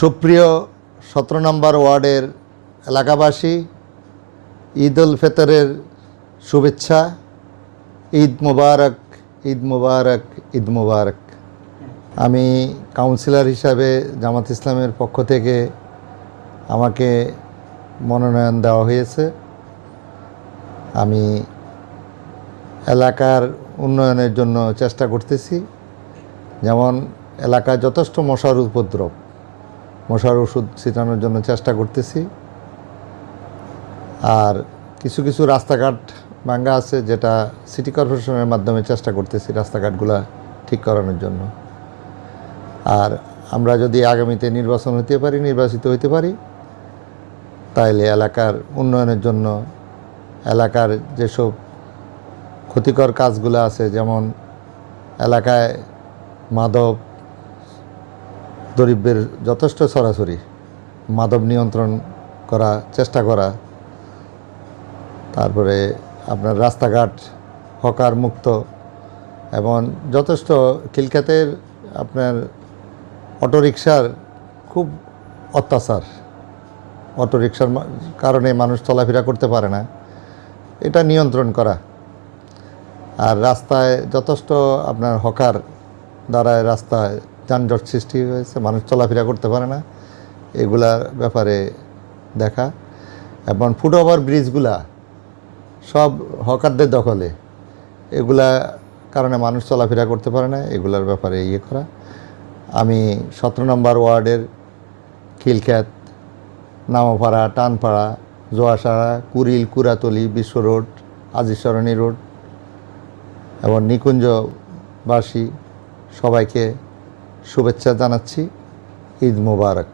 সুপ্রিয় ১৭ নম্বর ওয়ার্ডের এলাকাবাসী, ঈদ উল ফিতরের শুভেচ্ছা। ঈদ মুবারক, ঈদ মুবারক, ঈদ মুবারক। আমি কাউন্সিলর হিসাবে জামাত ইসলামের পক্ষ থেকে আমাকে মনোনয়ন দেওয়া হয়েছে। আমি এলাকার উন্নয়নের জন্য চেষ্টা করতেছি। যেমন এলাকায় যথেষ্ট মশার উপদ্রব, মশার ওষুধ ছিটানোর জন্য চেষ্টা করতেছি। আর কিছু কিছু রাস্তাঘাট ভাঙ্গা আছে, যেটা সিটি কর্পোরেশনের মাধ্যমে চেষ্টা করতেছি রাস্তাঘাটগুলো ঠিক করানোর জন্য। আর আমরা যদি আগামীতে নির্বাচিত হইতে পারি, তাইলে এলাকার উন্নয়নের জন্য এলাকার যেসব ক্ষতিকর কাজগুলো আছে, যেমন এলাকায় মাদক দ্রব্যের যথেষ্ট ছড়াছড়ি, মাদক নিয়ন্ত্রণ করা চেষ্টা করা, তারপরে আপনার রাস্তাঘাট হকার মুক্ত, এবং যথেষ্ট খিলক্ষেতের আপনার অটোরিকশার খুব অত্যাচার, অটোরিকশার কারণে মানুষ চলাফেরা করতে পারে না, এটা নিয়ন্ত্রণ করা। আর রাস্তায় যথেষ্ট আপনার হকার দ্বারা রাস্তায় যানজট সৃষ্টি হয়েছে, মানুষ চলাফেরা করতে পারে না, এগুলার ব্যাপারে দেখা। এবং ফুটওভার ব্রিজগুলা সব হকারদের দখলে, এগুলা কারণে মানুষ চলাফেরা করতে পারে না, এগুলার ব্যাপারে করা। আমি ১৭ নম্বর ওয়ার্ডের খিলক্ষেত, নামপাড়া, টানপাড়া, জোয়াসাড়া, কুড়িল, কুড়াতলি, বিশ্ব রোড, আজিসরণী রোড এবং নিকুঞ্জবাসী সবাইকে শুভেচ্ছা জানাচ্ছি। ঈদ মোবারক।